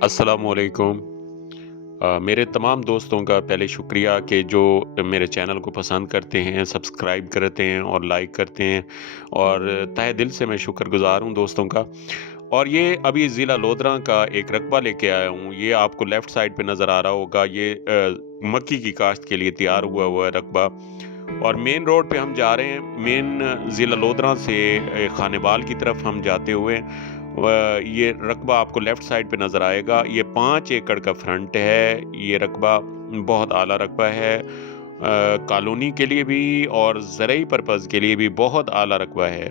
अस्सलामुअलैकुम। मेरे तमाम दोस्तों का पहले शुक्रिया कि जो मेरे चैनल को पसंद करते हैं, सब्सक्राइब करते हैं और लाइक करते हैं और तहे दिल से मैं शुक्रगुज़ार हूँ दोस्तों का। और ये अभी ज़िला लोधरा का एक रकबा लेके आया हूँ, ये आपको लेफ़्ट साइड पे नज़र आ रहा होगा, ये मक्की की काश्त के लिए तैयार हुआ हुआ है रकबा। और मेन रोड पे हम जा रहे हैं, मेन ज़िला लोधरा से खानेवाल की तरफ हम जाते हुए ये रकबा आपको लेफ़्ट साइड पे नज़र आएगा। ये 5 एकड़ का फ्रंट है, ये रकबा बहुत आला रकबा है। कॉलोनी के लिए भी और ज़रई पर्पज़ के लिए भी बहुत आला रकबा है।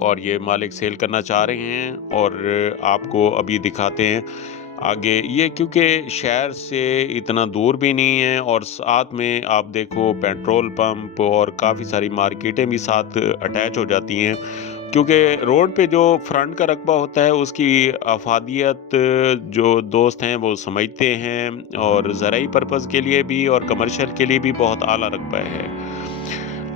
और ये मालिक सेल करना चाह रहे हैं और आपको अभी दिखाते हैं आगे। ये क्योंकि शहर से इतना दूर भी नहीं है और साथ में आप देखो पेट्रोल पंप और काफ़ी सारी मार्केटें भी साथ अटैच हो जाती हैं, क्योंकि रोड पे जो फ्रंट का रकबा होता है उसकी अफादियत जो दोस्त हैं वो समझते हैं और ज़राई पर्पज़ के लिए भी और कमर्शियल के लिए भी बहुत आला रकबा है।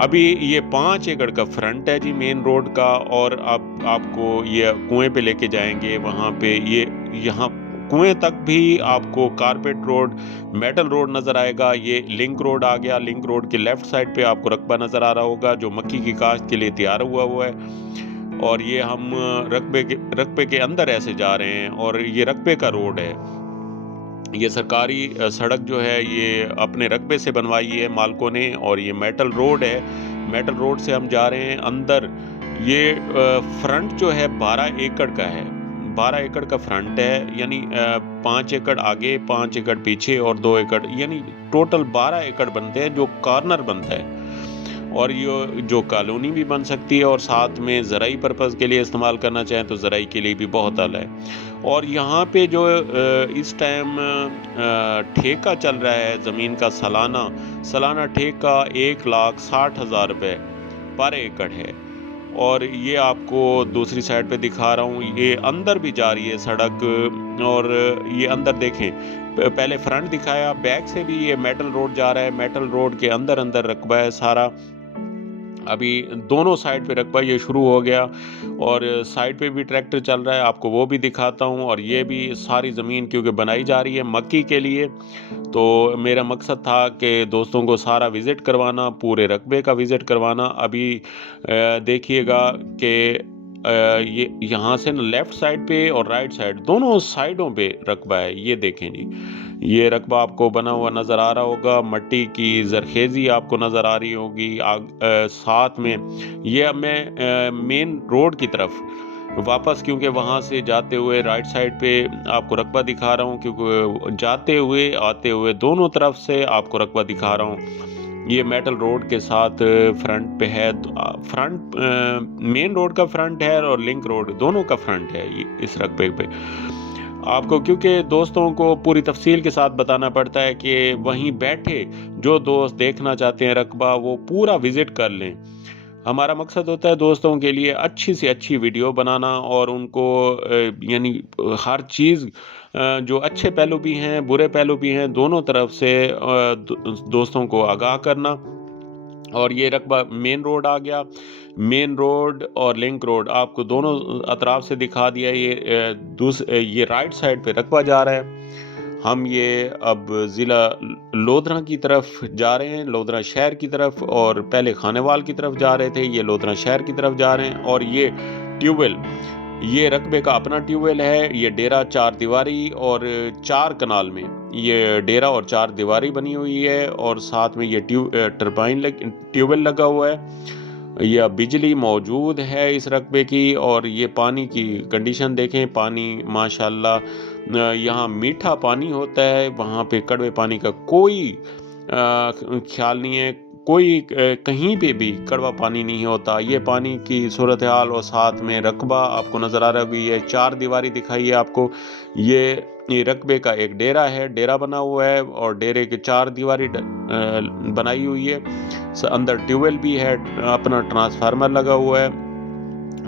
अभी ये 5 एकड़ का फ्रंट है जी मेन रोड का, और आपको ये कुएँ पे लेके जाएँगे, वहाँ पे ये यहाँ कुएँ तक भी आपको कारपेट रोड, मेटल रोड नज़र आएगा। ये लिंक रोड आ गया, लिंक रोड के लेफ्ट साइड पे आपको रकबा नज़र आ रहा होगा जो मक्की की काश्त के लिए तैयार हुआ हुआ है। और ये हम रकबे के अंदर ऐसे जा रहे हैं और ये रकबे का रोड है। ये सरकारी सड़क जो है ये अपने रकबे से बनवाई है मालिकों ने, और ये मेटल रोड है। मेटल रोड से हम जा रहे हैं अंदर। ये फ्रंट जो है 12 एकड़ का है। 12 एकड़ का फ्रंट है, यानी 5 एकड़ आगे, 5 एकड़ पीछे और 2 एकड़, यानी टोटल 12 एकड़ बनते हैं जो कॉर्नर बनता है। और ये जो कॉलोनी भी बन सकती है और साथ में ज़राई पर्पज़ के लिए इस्तेमाल करना चाहें तो ज़राई के लिए भी बहुत आला है। और यहाँ पे जो इस टाइम ठेका चल रहा है ज़मीन का, सालाना ठेका 1,60,000 रुपए पर एकड़ है। और ये आपको दूसरी साइड पे दिखा रहा हूँ, ये अंदर भी जा रही है सड़क। और ये अंदर देखें, पहले फ्रंट दिखाया, बैक से भी ये मेटल रोड जा रहा है। मेटल रोड के अंदर अंदर रकबा है सारा। अभी दोनों साइड पे रकबा ये शुरू हो गया और साइड पे भी ट्रैक्टर चल रहा है, आपको वो भी दिखाता हूँ। और ये भी सारी ज़मीन क्योंकि बनाई जा रही है मक्की के लिए, तो मेरा मकसद था कि दोस्तों को सारा विज़िट करवाना, पूरे रकबे का विज़िट करवाना। अभी देखिएगा कि ये यहाँ से ना लेफ़्ट साइड पे और राइट साइड दोनों साइडों पे रकबा है, ये देखें जी। ये रकबा आपको बना हुआ नज़र आ रहा होगा, मट्टी की ज़रख़ेज़ी आपको नज़र आ रही होगी। साथ में ये अब मैं मेन रोड की तरफ वापस, क्योंकि वहाँ से जाते हुए राइट साइड पे आपको रकबा दिखा रहा हूँ, क्योंकि जाते हुए, आते हुए दोनों तरफ से आपको रकबा दिखा रहा हूँ। ये मेटल रोड के साथ फ्रंट पे है। फ्रंट मेन रोड का फ्रंट है और लिंक रोड दोनों का फ्रंट है ये इस रकबे पे। आपको क्योंकि दोस्तों को पूरी तफ़सील के साथ बताना पड़ता है कि वहीं बैठे जो दोस्त देखना चाहते हैं रकबा वो पूरा विज़िट कर लें। हमारा मकसद होता है दोस्तों के लिए अच्छी से अच्छी वीडियो बनाना और उनको यानी हर चीज़, जो अच्छे पहलू भी हैं, बुरे पहलू भी हैं, दोनों तरफ से दोस्तों को आगाह करना। और ये रकबा मेन रोड आ गया। मेन रोड और लिंक रोड आपको दोनों अतराफ से दिखा दिया। ये राइट साइड पे रकबा जा रहा है। हम ये अब ज़िला लोधरा की तरफ जा रहे हैं, लोधरा शहर की तरफ, और पहले खानेवाल की तरफ जा रहे थे, ये लोधरा शहर की तरफ जा रहे हैं। और ये ट्यूबवेल, ये रकबे का अपना ट्यूबवेल है। ये डेरा 4 दीवारी और 4 कनाल में ये डेरा और 4 दीवारी बनी हुई है, और साथ में ये ट्यूबवेल लगा हुआ है। या बिजली मौजूद है इस रकबे की। और ये पानी की कंडीशन देखें, पानी माशाल्लाह यहाँ मीठा पानी होता है, वहाँ पे कड़वे पानी का कोई ख्याल नहीं है। कोई कहीं पे भी कड़वा पानी नहीं होता। ये पानी की सूरत हाल और साथ में रकबा आपको नज़र आ रहा होगी, ये 4 दीवारी दिखाई है आपको। ये रकबे का एक डेरा है, डेरा बना हुआ है और डेरे के 4 दीवारी बनाई हुई है। अंदर ट्यूबवेल भी है, अपना ट्रांसफार्मर लगा हुआ है।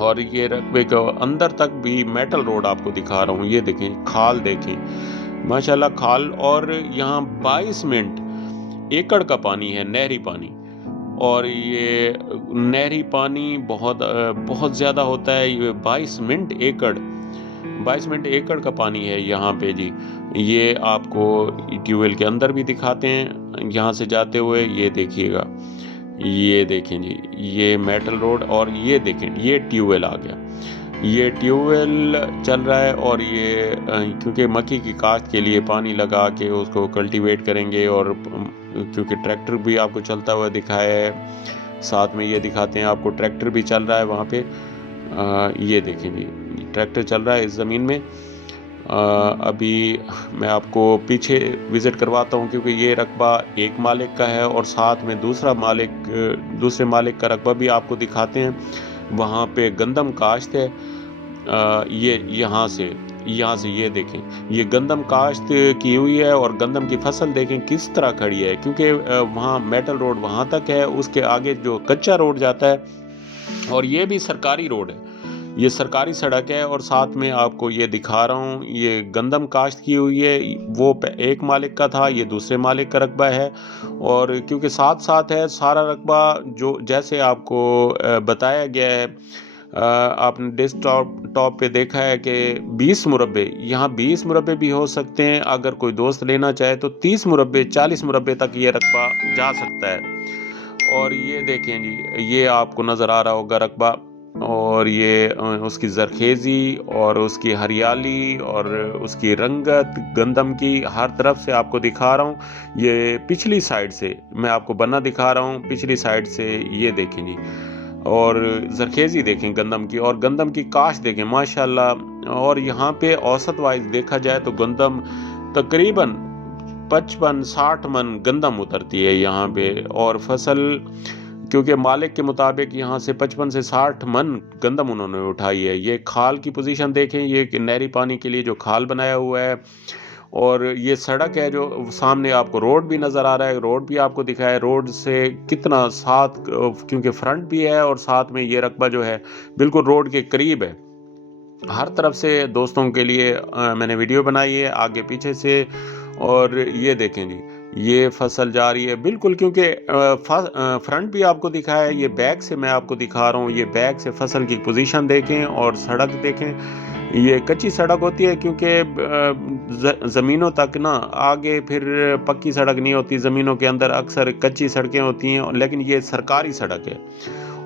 और ये रकबे के अंदर तक भी मेटल रोड आपको दिखा रहा हूँ। ये देखें, खाल देखें माशाल्लाह, खाल। और यहाँ 22 मिनट एकड़ का पानी है, नहरी पानी। और ये नहरी पानी बहुत ज़्यादा होता है। ये 22 मिनट एकड़ 22 मिनट एकड़ का पानी है यहाँ पे जी। ये आपको ट्यूबवेल के अंदर भी दिखाते हैं यहाँ से जाते हुए। ये देखिएगा, ये देखें जी, ये मेटल रोड और ये देखें ये ट्यूबवेल आ गया। ये ट्यूबवेल चल रहा है और ये क्योंकि मक्की की काश्त के लिए पानी लगा के उसको कल्टीवेट करेंगे और क्योंकि ट्रैक्टर भी आपको चलता हुआ दिखाया है, साथ में ये दिखाते हैं आपको ट्रैक्टर भी चल रहा है वहाँ पे। ये देखें जी, ट्रैक्टर चल रहा है इस ज़मीन में। अभी मैं आपको पीछे विज़िट करवाता हूँ क्योंकि ये रकबा एक मालिक का है और साथ में दूसरे मालिक का रकबा भी आपको दिखाते हैं। वहाँ पे गंदम काश्त है। ये यहाँ से ये देखें, ये गंदम काश्त की हुई है और गंदम की फसल देखें किस तरह खड़ी है, क्योंकि वहाँ मेटल रोड वहाँ तक है, उसके आगे जो कच्चा रोड जाता है और ये भी सरकारी रोड है, ये सरकारी सड़क है। और साथ में आपको ये दिखा रहा हूँ, ये गंदम काश्त की हुई है। वो एक मालिक का था, ये दूसरे मालिक का रकबा है। और क्योंकि साथ साथ है सारा रकबा, जो जैसे आपको बताया गया है, आपने डेस्कटॉप पे देखा है कि 20 मुरब्बे, यहाँ 20 मुरब्बे भी हो सकते हैं। अगर कोई दोस्त लेना चाहे तो 30 मुरब्बे 40 मुरब्बे तक ये रकबा जा सकता है। और ये देखें जी, ये आपको नज़र आ रहा होगा रकबा, और ये उसकी ज़रखेज़ी और उसकी हरियाली और उसकी रंगत गंदम की हर तरफ से आपको दिखा रहा हूँ। ये पिछली साइड से मैं आपको बन्ना दिखा रहा हूँ, पिछली साइड से ये देखें जी, और ज़रखेज़ी देखें गंदम की, और गंदम की काश्त देखें माशाल्लाह। और यहाँ पे औसत वाइज देखा जाए तो गंदम तकरीबन 55-60 मन गंदम उतरती है यहाँ पे। और फसल, क्योंकि मालिक के मुताबिक यहाँ से 55 से 60 मन गंदम उन्होंने उठाई है। ये खाल की पोजीशन देखें, ये नहरी पानी के लिए जो खाल बनाया हुआ है, और ये सड़क है जो सामने आपको रोड भी नज़र आ रहा है, रोड भी आपको दिखाया है। रोड से कितना साथ, क्योंकि फ्रंट भी है और साथ में ये रकबा जो है बिल्कुल रोड के करीब है। हर तरफ से दोस्तों के लिए मैंने वीडियो बनाई है, आगे पीछे से। और ये देखें जी, ये फसल जा रही है बिल्कुल, क्योंकि फ्रंट भी आपको दिखाया है, ये बैक से मैं आपको दिखा रहा हूँ। ये बैक से फसल की पोजीशन देखें और सड़क देखें। ये कच्ची सड़क होती है क्योंकि ज़मीनों तक ना आगे फिर पक्की सड़क नहीं होती, ज़मीनों के अंदर अक्सर कच्ची सड़कें होती हैं। लेकिन ये सरकारी सड़क है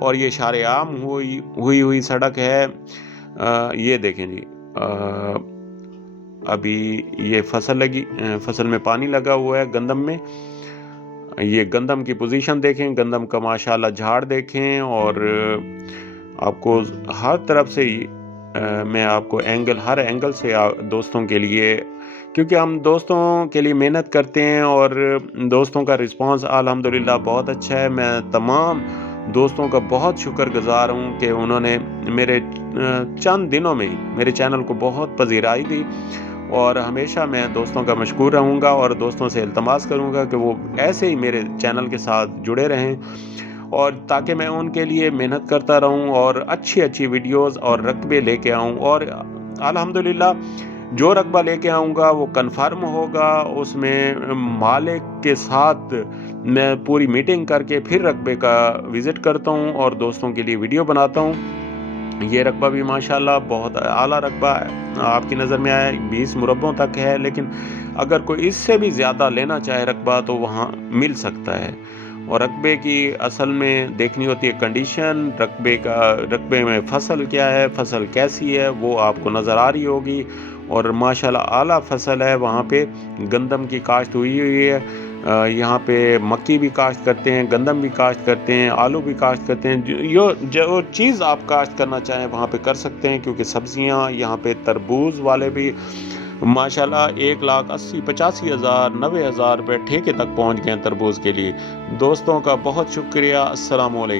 और ये शारे-आम हुई सड़क है। ये देखें जी, अभी ये फसल में पानी लगा हुआ है गंदम में। ये गंदम की पोजीशन देखें, गंदम का माशाल्लाह झाड़ देखें। और आपको हर तरफ से मैं आपको हर एंगल से दोस्तों के लिए, क्योंकि हम दोस्तों के लिए मेहनत करते हैं और दोस्तों का रिस्पांस अल्हम्दुलिल्लाह बहुत अच्छा है। मैं तमाम दोस्तों का बहुत शुक्रगुज़ार हूँ कि उन्होंने मेरे चंद दिनों में ही मेरे चैनल को बहुत पज़ीराई दी। और हमेशा मैं दोस्तों का मशकूर रहूँगा और दोस्तों से इल्तमास करूँगा कि वो ऐसे ही मेरे चैनल के साथ जुड़े रहें, और ताकि मैं उनके लिए मेहनत करता रहूँ और अच्छी वीडियोस और रकबे लेके आऊँ। और अल्हम्दुलिल्लाह जो रकबा लेके आऊँगा वो कन्फर्म होगा, उसमें मालिक के साथ मैं पूरी मीटिंग करके फिर रकबे का विज़िट करता हूँ और दोस्तों के लिए वीडियो बनाता हूँ। ये रकबा भी माशाल्लाह बहुत आला रकबा आपकी नज़र में आया, 20 मुरब्बों तक है। लेकिन अगर कोई इससे भी ज़्यादा लेना चाहे रकबा तो वहाँ मिल सकता है। और रकबे की असल में देखनी होती है कंडीशन, रकबे में फसल क्या है, फसल कैसी है, वो आपको नज़र आ रही होगी। और माशाल्लाह आला फसल है, वहाँ पे गंदम की काश्त हुई है। यहाँ पे मक्की भी काश्त करते हैं, गंदम भी काश्त करते हैं, आलू भी काश्त करते हैं। जो चीज़ आप काश्त करना चाहें वहाँ पे कर सकते हैं, क्योंकि सब्जियाँ यहाँ पे तरबूज वाले भी माशाल्लाह 1,80,85 हज़ार 90 हज़ार रुपये ठेके तक पहुँच गए हैं तरबूज के लिए। दोस्तों का बहुत शुक्रिया। अस्सलाम वालेकुम।